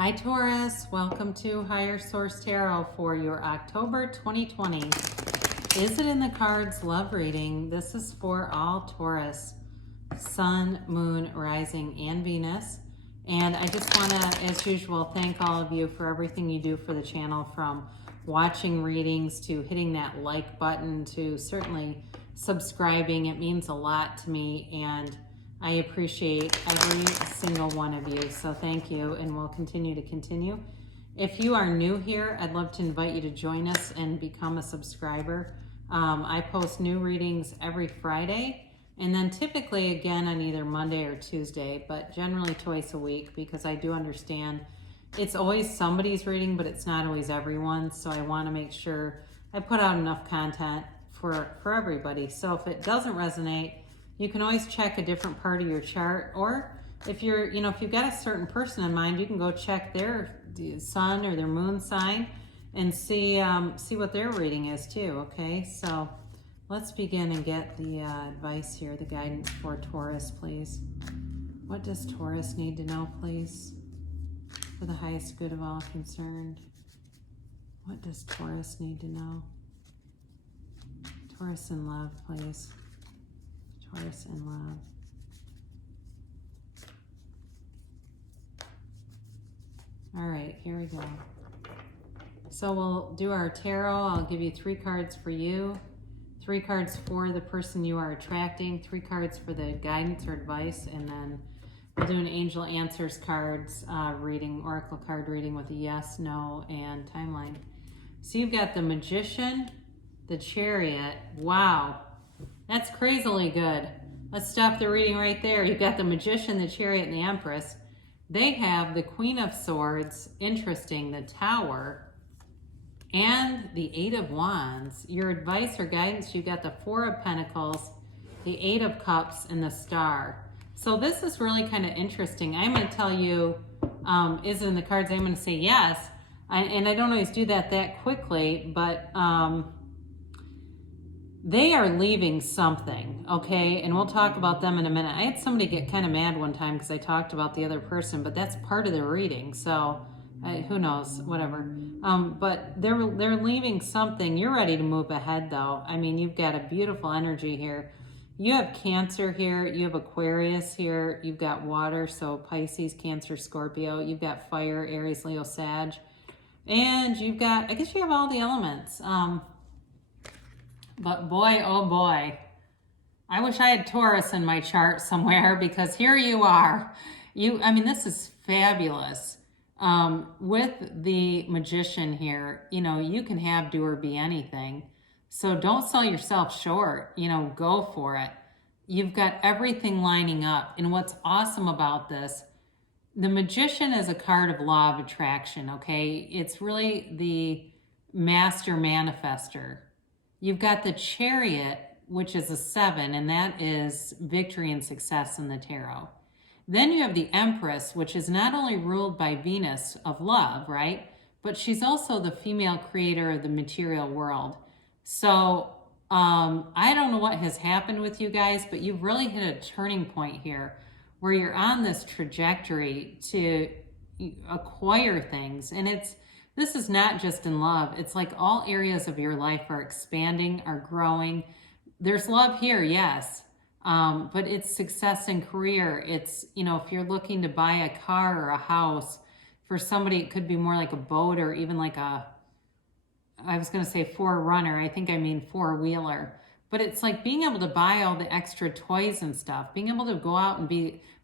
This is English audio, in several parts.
Hi Taurus, welcome to Higher Source Tarot for your October 2020. Is it in the cards love reading? This is for all Taurus, Sun, Moon, Rising, and Venus. And I just want to, as usual, thank all of you for everything you do for the channel, from watching readings to hitting that like button to certainly subscribing. It means a lot to me, and I appreciate every single one of you, so thank you, and we'll continue to continue. If you are new here, I'd love to invite you to join us and become a subscriber. I post new readings every Friday, and then typically again on either Monday or Tuesday, but generally twice a week, because I do understand it's always somebody's reading, but it's not always everyone's, so I want to make sure I put out enough content for everybody. So if it doesn't resonate, you can always check a different part of your chart, or if you're, if you've got a certain person in mind, you can go check their sun or their moon sign and see what their reading is too. Okay, so let's begin and get the advice here, the guidance for Taurus, please. What does Taurus need to know, please, for the highest good of all concerned? What does Taurus need to know? Taurus in love, please. Taurus in love. All right, here we go. So we'll do our tarot. I'll give you 3 cards for you, 3 cards for the person you are attracting, 3 cards for the guidance or advice, and then we'll do an angel answers cards reading, oracle card reading with a yes, no, and timeline. So you've got the Magician, the Chariot. Wow. That's crazily good. Let's stop the reading right there. You've got the Magician, the Chariot, and the Empress. They have the Queen of Swords, interesting, the Tower, and the 8 of Wands. Your advice or guidance, you've got the 4 of Pentacles, the 8 of Cups, and the Star. So this is really kind of interesting. I'm going to tell you, is it in the cards? I'm going to say yes. And I don't always do that quickly, but they are leaving something, okay? And we'll talk about them in a minute. I had somebody get kind of mad one time because I talked about the other person, but that's part of the reading, so who knows, whatever. But they're leaving something. You're ready to move ahead, though. I mean, you've got a beautiful energy here. You have Cancer here. You have Aquarius here. You've got water, so Pisces, Cancer, Scorpio. You've got fire, Aries, Leo, Sag. And you've got, I guess you have all the elements. But boy, oh boy, I wish I had Taurus in my chart somewhere, because here you are. This is fabulous. With the Magician here, you can have, do, or be anything. So don't sell yourself short, go for it. You've got everything lining up. And what's awesome about this, the Magician is a card of law of attraction, okay? It's really the master manifester. You've got the Chariot, which is a 7, and that is victory and success in the tarot. Then you have the Empress, which is not only ruled by Venus of love, right? But she's also the female creator of the material world. So I don't know what has happened with you guys, but you've really hit a turning point here where you're on this trajectory to acquire things. And this is not just in love. It's like all areas of your life are expanding, are growing. There's love here, yes, but it's success in career. It's, if you're looking to buy a car or a house, for somebody it could be more like a boat, or even like I was going to say 4Runner. I think I mean 4-wheeler. But it's like being able to buy all the extra toys and stuff, being able to go out and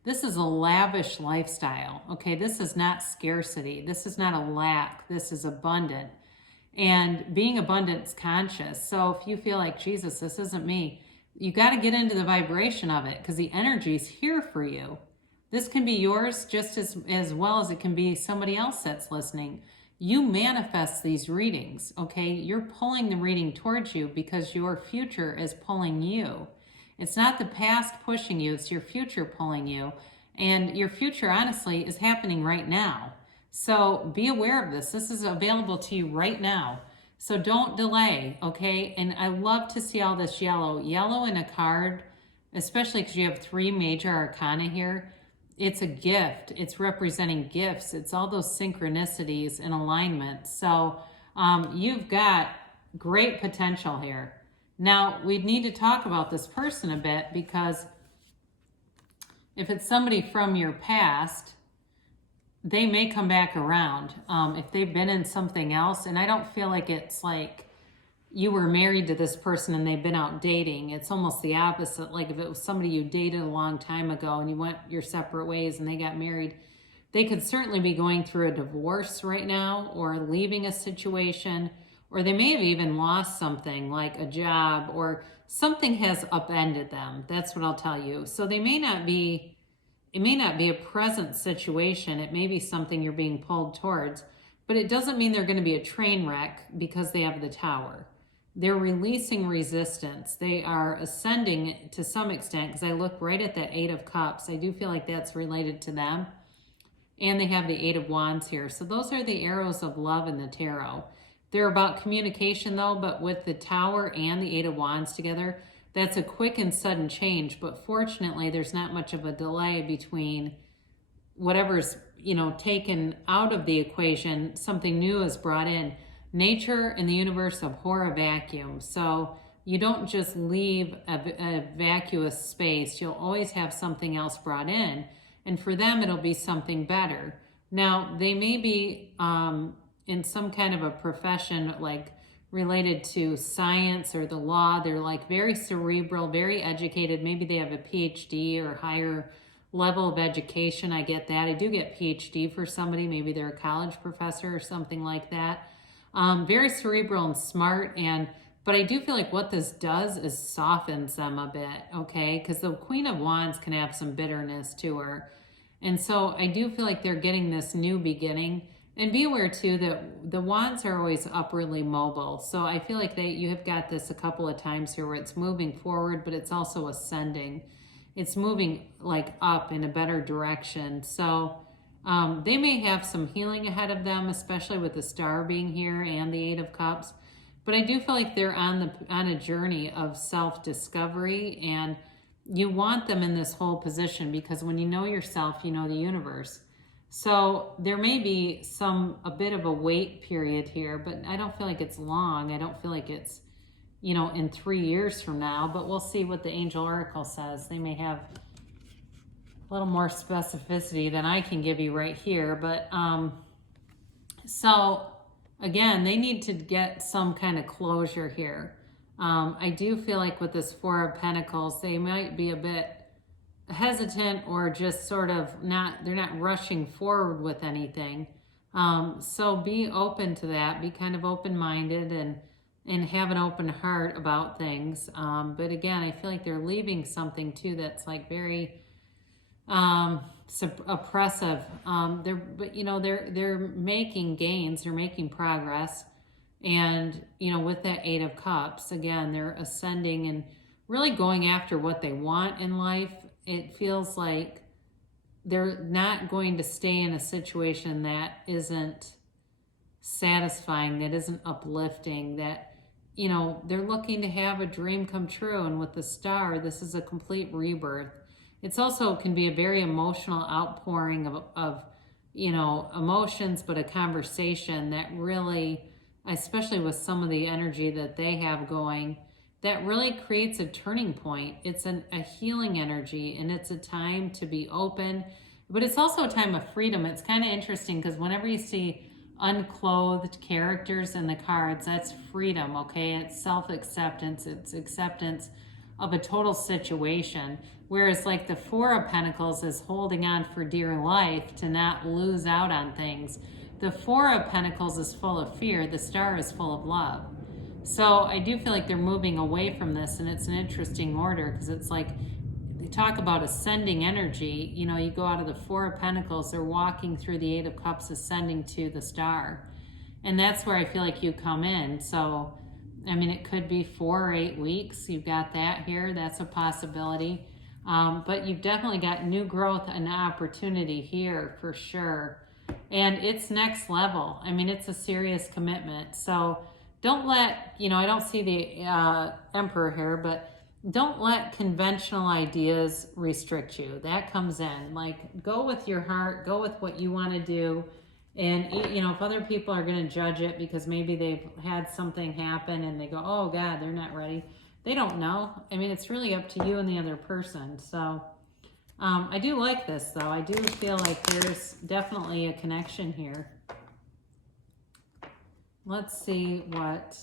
this is a lavish lifestyle, okay? This is not scarcity. This is not a lack. This is abundant. And being abundance conscious. So if you feel like, Jesus, this isn't me, you got to get into the vibration of it, because the energy's here for you. This can be yours just as well as it can be somebody else that's listening. You manifest these readings, okay? You're pulling the reading towards you because your future is pulling you. It's not the past pushing you, it's your future pulling you. And your future, honestly, is happening right now. So be aware of this. This is available to you right now. So don't delay, okay? And I love to see all this yellow. Yellow in a card, especially because you have 3 major arcana here. it's a gift. It's representing gifts. It's all those synchronicities and alignment. So you've got great potential here. Now, we need to talk about this person a bit, because if it's somebody from your past, they may come back around. If they've been in something else, and I don't feel like it's like you were married to this person and they've been out dating. It's almost the opposite. Like if it was somebody you dated a long time ago and you went your separate ways and they got married, they could certainly be going through a divorce right now, or leaving a situation, or they may have even lost something like a job, or something has upended them. That's what I'll tell you. So they may not be, it may not be a present situation. It may be something you're being pulled towards, but it doesn't mean they're going to be a train wreck because they have the Tower. They're releasing resistance. They are ascending to some extent, because I look right at that Eight of Cups. I do feel like that's related to them. And they have the Eight of Wands here. So those are the arrows of love in the tarot. They're about communication though, but with the Tower and the Eight of Wands together, that's a quick and sudden change. But fortunately, there's not much of a delay between whatever's, taken out of the equation. Something new is brought in. Nature and the universe abhor a vacuum. So you don't just leave a vacuous space. You'll always have something else brought in. And for them, it'll be something better. Now, they may be in some kind of a profession like related to science or the law. They're like very cerebral, very educated. Maybe they have a PhD or higher level of education. I get that. I do get PhD for somebody. Maybe they're a college professor or something like that. Very cerebral and smart, but I do feel like what this does is softens them a bit, okay? Because the Queen of Wands can have some bitterness to her. And so I do feel like they're getting this new beginning. And be aware too that the Wands are always upwardly mobile. So I feel like you have got this a couple of times here where it's moving forward, but it's also ascending. It's moving like up in a better direction. So they may have some healing ahead of them, especially with the Star being here and the Eight of Cups. But I do feel like they're on a journey of self-discovery, and you want them in this whole position, because when you know yourself, you know the universe. So there may be a bit of a wait period here, but I don't feel like it's long. I don't feel like it's, in 3 years from now, but we'll see what the Angel Oracle says. They may have a little more specificity than I can give you right here. But so again, they need to get some kind of closure here. I do feel like with this Four of Pentacles, they might be a bit hesitant, or just sort of they're not rushing forward with anything. So be open to that. Be kind of open-minded and have an open heart about things. But again, I feel like they're leaving something too that's like very oppressive. They're making gains, they're making progress. And, with that Eight of Cups, again, they're ascending and really going after what they want in life. It feels like they're not going to stay in a situation that isn't satisfying, that isn't uplifting, that, they're looking to have a dream come true. And with the Star, this is a complete rebirth. It's also can be a very emotional outpouring of emotions, but a conversation that really, especially with some of the energy that they have going, that really creates a turning point. It's a healing energy, and it's a time to be open, but it's also a time of freedom. It's kind of interesting because whenever you see unclothed characters in the cards, that's freedom, okay? It's self-acceptance. It's acceptance of a total situation. Whereas like the Four of Pentacles is holding on for dear life to not lose out on things. The Four of Pentacles is full of fear. The Star is full of love. So I do feel like they're moving away from this, and it's an interesting order because it's like they talk about ascending energy. You go out of the Four of Pentacles, they're walking through the Eight of Cups, ascending to the Star. And that's where I feel like you come in. So, it could be 4 or 8 weeks. You've got that here. That's a possibility. But you've definitely got new growth and opportunity here for sure. And it's next level. It's a serious commitment. So don't let, I don't see the Emperor here, but don't let conventional ideas restrict you. That comes in. Like, go with your heart, go with what you want to do. And, you know, if other people are going to judge it because maybe they've had something happen and they go, oh God, they're not ready. They don't know. I mean, it's really up to you and the other person. So I do like this, though. I do feel like there's definitely a connection here. Let's see what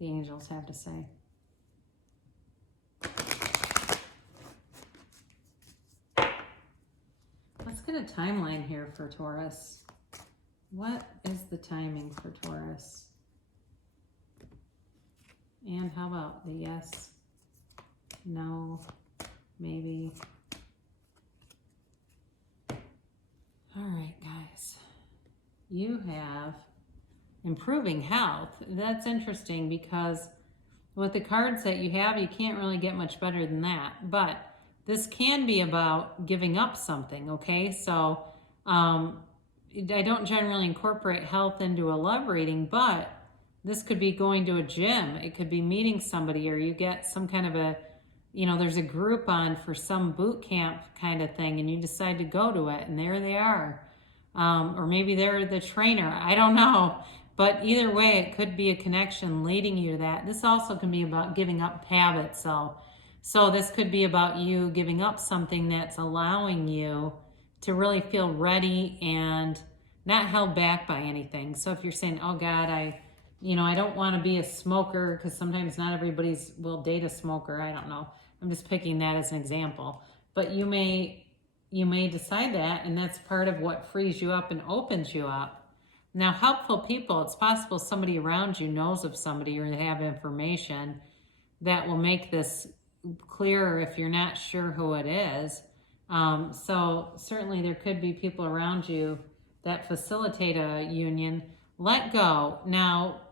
the angels have to say. Let's get a timeline here for Taurus. What is the timing for Taurus? And how about the yes, no, maybe? All right, guys. You have improving health. That's interesting because with the cards that you have, you can't really get much better than that. But this can be about giving up something, okay? So I don't generally incorporate health into a love reading, but this could be going to a gym. It could be meeting somebody, or you get some kind of a, you know, there's a group on for some boot camp kind of thing and you decide to go to it and there they are. Or maybe they're the trainer. I don't know. But either way, it could be a connection leading you to that. This also can be about giving up habits. So this could be about you giving up something that's allowing you to really feel ready and not held back by anything. So if you're saying, oh God, I don't want to be a smoker, because sometimes not everybody's will date a smoker. I don't know. I'm just picking that as an example. But you may decide that, and that's part of what frees you up and opens you up. Now, helpful people, it's possible somebody around you knows of somebody or they have information that will make this clearer if you're not sure who it is. So certainly there could be people around you that facilitate a union. Let go. Now,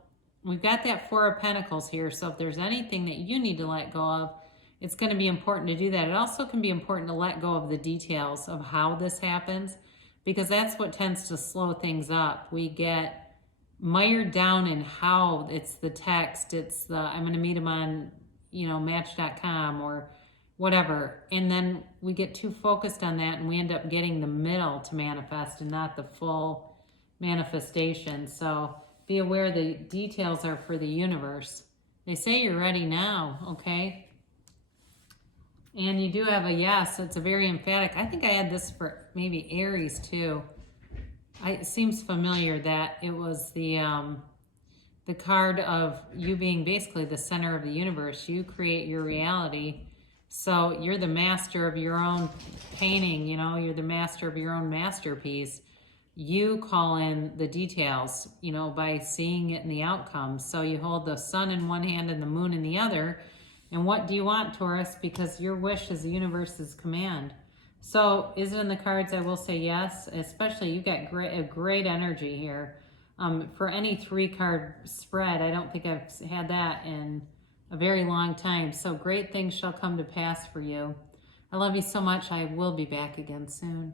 we've got that Four of Pentacles here, so if there's anything that you need to let go of, it's going to be important to do that. It also can be important to let go of the details of how this happens, because that's what tends to slow things up. We get mired down in how it's the text, it's the, I'm going to meet him on, Match.com or whatever. And then we get too focused on that and we end up getting the middle to manifest and not the full manifestation. So be aware the details are for the universe. They say you're ready now, okay? And you do have a yes. It's a very emphatic. I think I had this for maybe Aries too. It seems familiar that it was the card of you being basically the center of the universe. You create your reality. So you're the master of your own painting, you're the master of your own masterpiece. You call in the details, by seeing it in the outcome. So you hold the sun in one hand and the moon in the other. And what do you want, Taurus? Because your wish is the universe's command. So is it in the cards? I will say yes. Especially you got a great energy here. For any 3-card spread, I don't think I've had that in a very long time. So great things shall come to pass for you. I love you so much. I will be back again soon.